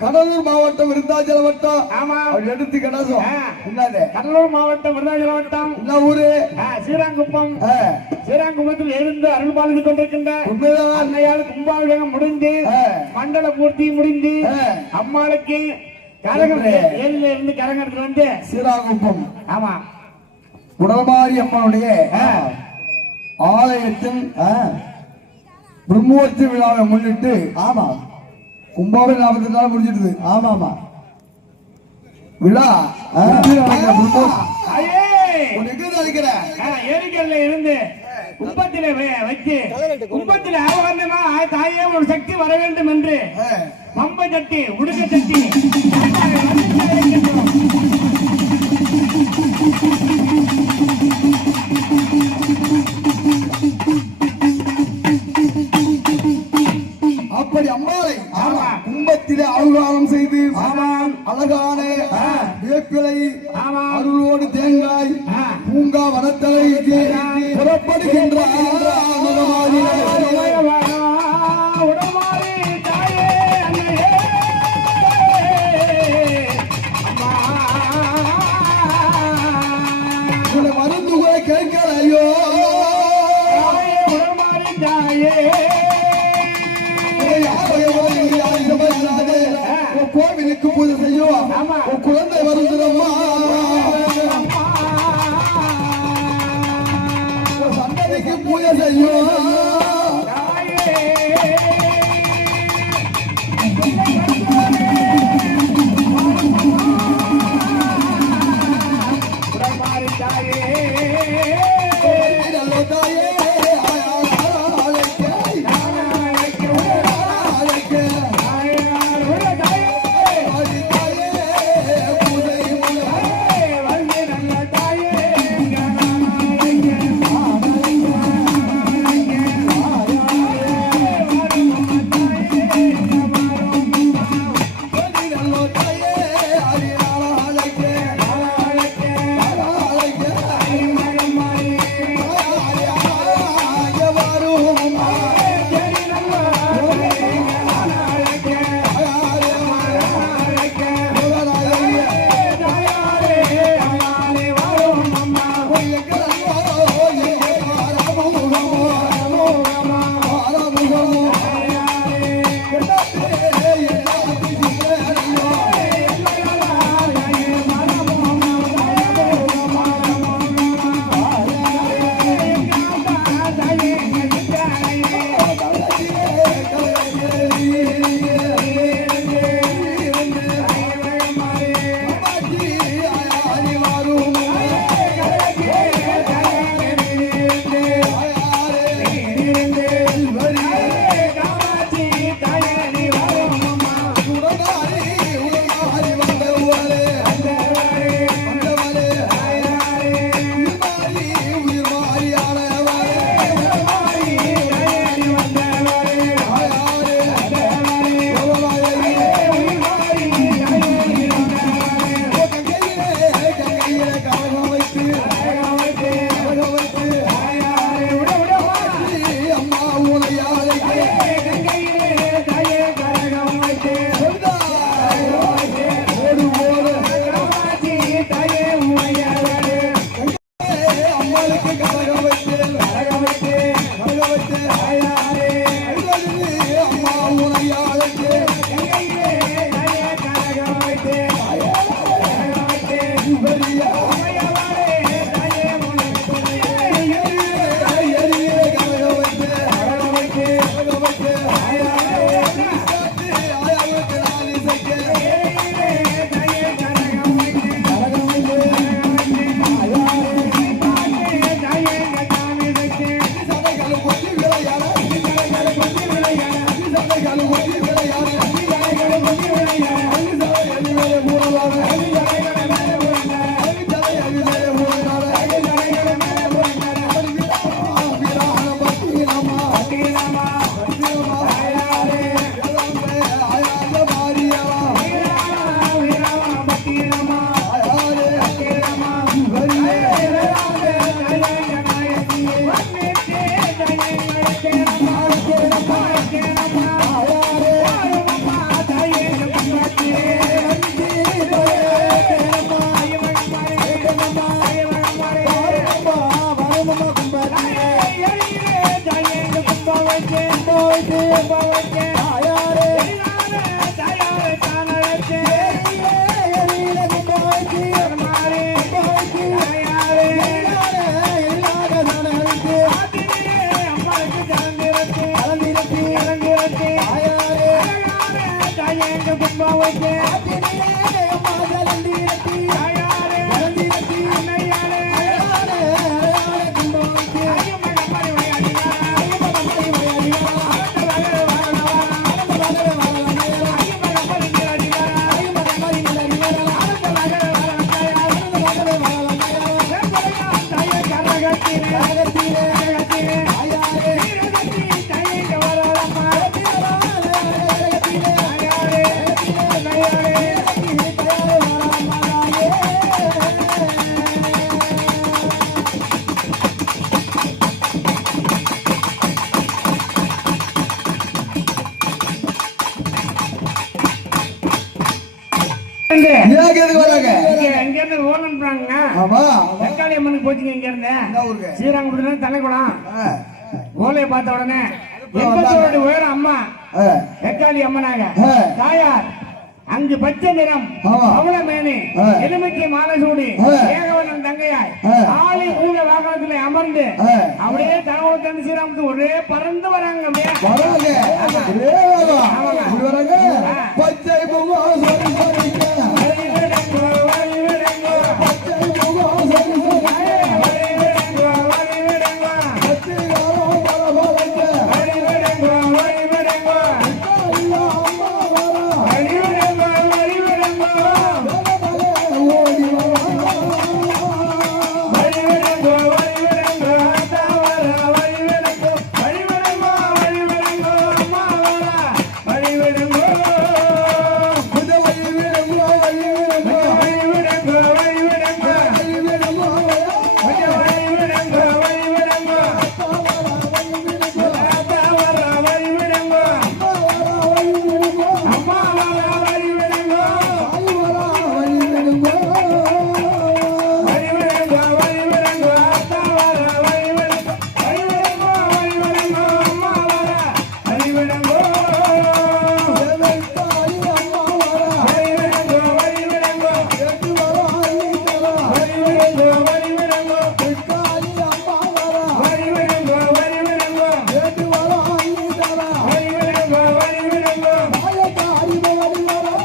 கடலூர் மாவட்டம் விருத்தாச்சலம் வட்டம். ஆமா. எடுத்து கடாசம் என்னது? கடலூர் மாவட்டம் விருத்தாச்சலம் வட்டம். என்ன ஊரு? ஸ்ரீரங்குப்பம். ஸ்ரீரங்குப்பத்தில் எழுந்து அருள் பாலித்துக் கொண்டிருக்கின்ற அன்னையால் கும்பாபிஷேகம் முடிந்து மண்டல பூர்த்தி முடிந்து அம்மாளுக்கு கரகம் ஏழுல இருந்து கரகம் எடுத்து வந்து ஸ்ரீரங்குப்பம். ஆமா. உடல்மாரி அம்மனுடைய ஆலயத்தின் பிரம்மோற்சவ விழாவை முன்னிட்டு ஆமா கும்பாபிஷேகம் 48 நாள் முடிஞ்சிடுது. ஆமா ஆமா விழா ஏரிக்கல்ல இருந்து கும்பத்திலே வச்சு கும்பத்தில ஆவரணமா தாயே ஒரு சக்தி வர வேண்டும் என்று பம்பை தட்டி உடுக்க தட்டி அப்படி அம்மாளை கும்பத்திலே அருளாளம் செய்து அழகான வேப்பிலை அருளோடு தேங்காய் பூங்கா வனத்தலை புறப்படுகின்ற மருந்து கூட கேட்கலையோ கோவிலுக்கு பூஜை செய்யும் குழந்தை வருகிறம்மா சந்ததிக்கு பூஜை செய்யும் கும்ப வைக்க தாயாரே தாயாரே தானழைச்சே எழில கும்ப வைத்து மாறி தாயாரே அம்மாவுக்கு கலந்திருச்சு கலந்திருச்சு தாயங்க கும்ப வைக்க தாயாரே அன்னையாரே ஏன் எதுக்கு வராங்க இங்க இருந்து ஓடணும்ன்றாங்க ஆமா தக்காளி அம்மனுக்கு போச்சுங்க இங்க இருந்து என்ன ஊருக்கு ஸ்ரீரங்கபுரத்துல தலைக்குளம் ஆ, ஓலையை பார்த்த உடனே 80 அடி உயரம் அம்மா ஆ, தக்காளி அம்மனாக ஆ. தாயார் அங்கு பச்சை நிறம் ஆமா. பவளமேனி ஆ. எலுமிச்சை மாலை சூடி ஆ. ஏகவனன் தங்கையாய் ஆ. ஆளி ஊழ வாகனத்துல அமர்ந்து ஆ. அப்படியே தகவல் தந்து ஸ்ரீராமத்து ஒரே பறந்து வராங்க அப்படியே வராங்க ஒரே வேகம். ஆமாங்க. இப்படி வராங்க ஆ. பச்சை முகம் சரி சரிங்க வரிவிடங்கோ, வரிவிடங்கோ, பச்சை முகம் சரி சரிங்க வரிவிடங்கோ, வரிவிடங்கோ, பச்சை காலம் பரபரங்க வரிவிடங்கோ, வரிவிடங்கோ, ஐயா அம்மா வரா வரிவிடங்கோ, வரிவிடங்கோ, ஓடி வரா வரிவிடங்கோ, வரிவிடங்கோ, அத்தா வரா, வரிவிடங்கோ, வரிவிடங்கோ, வரிவிடங்கோ, அம்மா வரா, வரிவிடங்கோ, புத வழி விடுங்கோ வழி விடுங்கோ வரிவிடங்கோ, வரிவிடங்கோ, வழி விடுங்கோ வரிவிடங்கோ, வரிவிடங்கோ, அத்தா வரா, வரிவிடங்கோ, வழி விடுங்கோ அம்மா வரா, வரிவிடங்கோ, தாய் வரா வழி விடுங்கோ வரிவிடங்கோ, வரிவிடங்கோ, அத்தா வரா, வரிவிடங்கோ, வரிவிடங்கோ, வரிவிடங்கோ, அம்மா வரா, வரிவிடங்கோ, தாய் அம்மா வரா வரிவிடங்கோ, வரிவிடங்கோ, எட்டு வரா ஐயா வரிவிடங்கோ, வரிவிடங்கோ, தாய் அம்மா வரா வரிவிடங்கோ, வரிவிடங்கோ, எட்டு வரா ஐயா வரிவிடங்கோ, வரிவிடங்கோ, தாய் தாய் வழி வரா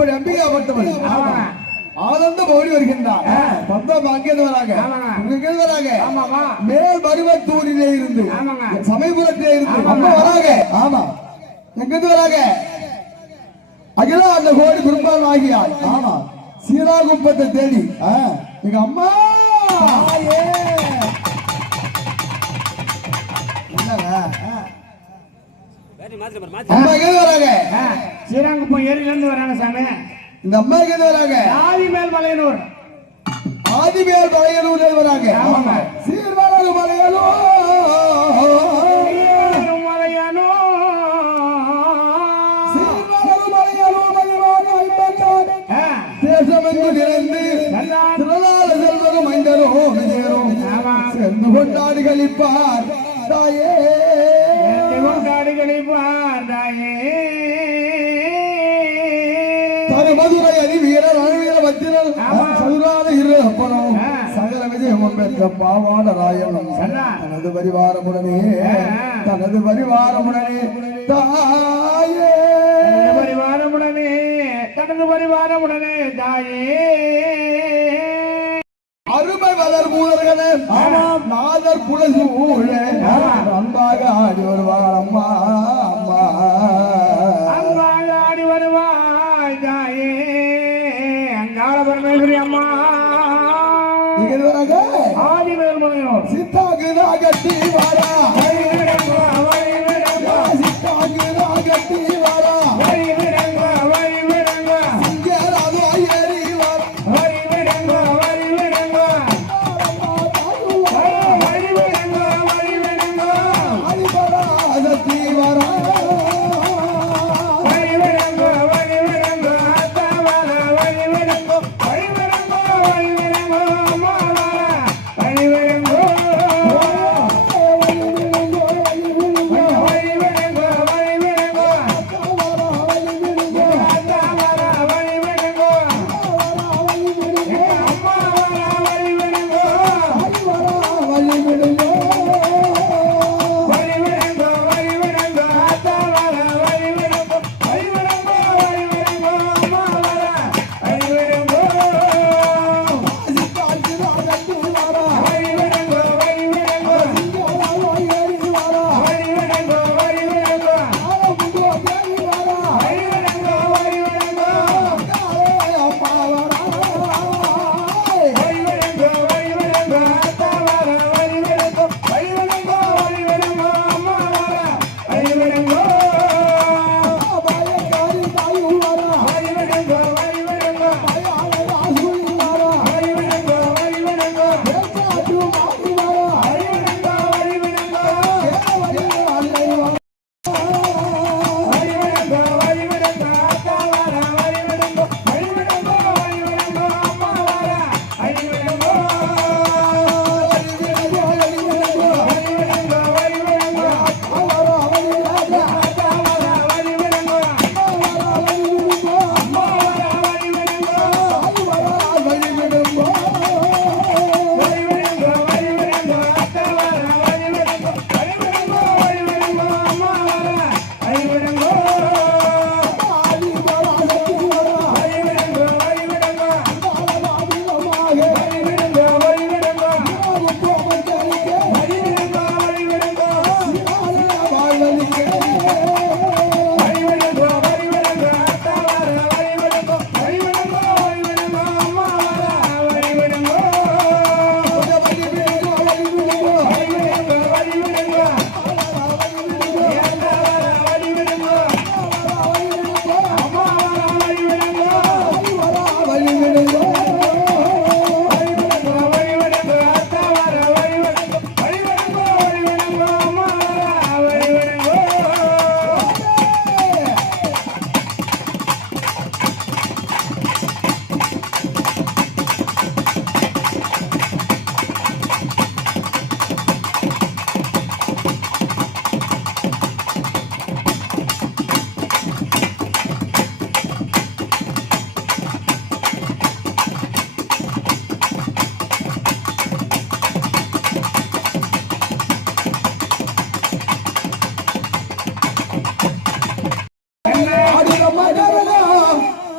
அப்படி அம்பிகாப்பட்டவன் ஆமாங்க. ஆனந்தம் ஓடி வருகின்றார் பந்தம் அங்கிருந்து வராங்க ஆமாங்க. இங்கிருந்து வராங்க ஆமாவா? மேல் மருவத்தூரிலே இருந்து ஆமாங்க. சமயபுரத்திலே இருந்து ஆமாங்க. அம்மா வராங்க ஆமா எங்கிருந்து வராங்க அகில அந்த கோடி குடும்பம் ஆகியார் ஆமா சீராகுப்பத்தை தேடி எங்க அம்மா தாயே. அம்மா எங்கிருந்து வராங்க ஸ்ரீரங்கப்பம் ஏரியில இருந்து வராங்க சாமி. இந்த அம்மா எங்கிருந்து வராங்க ஆதிமேல் மலையனூர். ஆதிமேல் மலையனூர் வராங்க ஆமாங்க. சீர்வரகு மலையனூர் சீர்வரகு மலையனூர் மகிழ்வான ஐம்பத்தாறு தேசமெங்கு நிறைந்து திருநாள் செல்வரும் மைந்தரும் விஜயரும் சென்று கொண்டாடி கழிப்பார் தாயே கொண்டாடி கழிப்பார் தாயே. மதுரை அறிவியல் அணுவியல் பத்திரல் சதுரான இரு அப்பனும் சகல விஜயம் பெற்ற பாவான ராயனும் தனது பரிவாரமுடனே தாயே பரிவாரமுடனே தாயே. அருமை வளர் மூலர்களே நாதர் புலசூழ அன்பாக ஆடி வருவார் அம்மா அம்மா அன்பாக ஆடி வருவாய் தாயே. அங்காள பரமேஸ்வரி அம்மா ஆதிமேல் மலையனூர் சித்தாகு நாகட்டி வாரா சித்தாகு நாகட்டி வாரா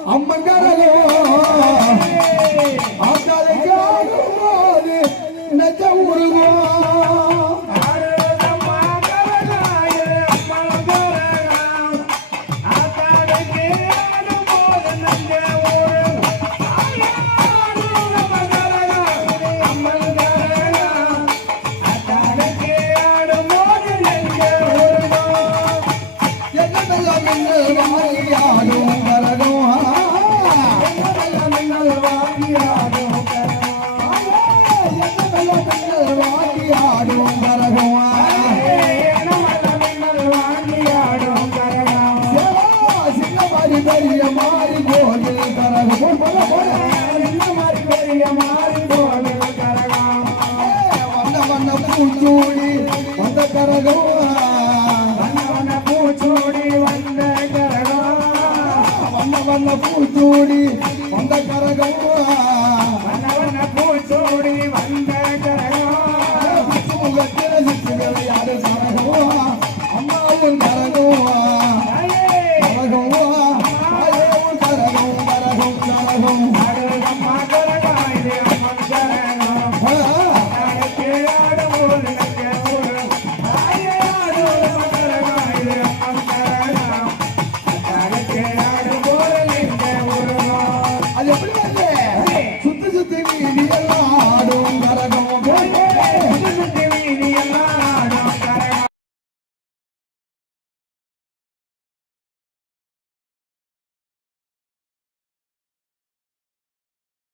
அம்மன் கரகம் ஆத்தாளுக்கு ஆடும்போது நெஞ்ச உருகும் ஆடுதம்மா கரகாய அம்மன் கரகம் ஆத்தாளுக்கு ஆடும்போது நெஞ்ச உருகும் ஆடுதம்மா கரகாய அம்மன் கரகம் ஆத்தாளுக்கு ஆடும்போது நெஞ்ச உருகும் என்னெல்லாம் மின்னல் வாங்கி ஆடும் கரகம் என்னெல்லாம் மின்னல் வாங்கி ஆடும் என்னெல்லாம் மின்னல் வாங்கி ஆடும் கரகம் என்னெல்லாம் மின்னல் வாங்கி ஆடும் கரகம் சின்ன மாதிரி பெரிய மாறி கோவில் கரகம் போல போல இந்த மாதிரி பெரிய மாறி போல கரகம் வண்ண வண்ண பூச்சூடி வந்த கரகம் வண்ண பூச்சூடி வந்த கரகம் வண்ண வண்ண பூச்சூடி வந்த கரகம்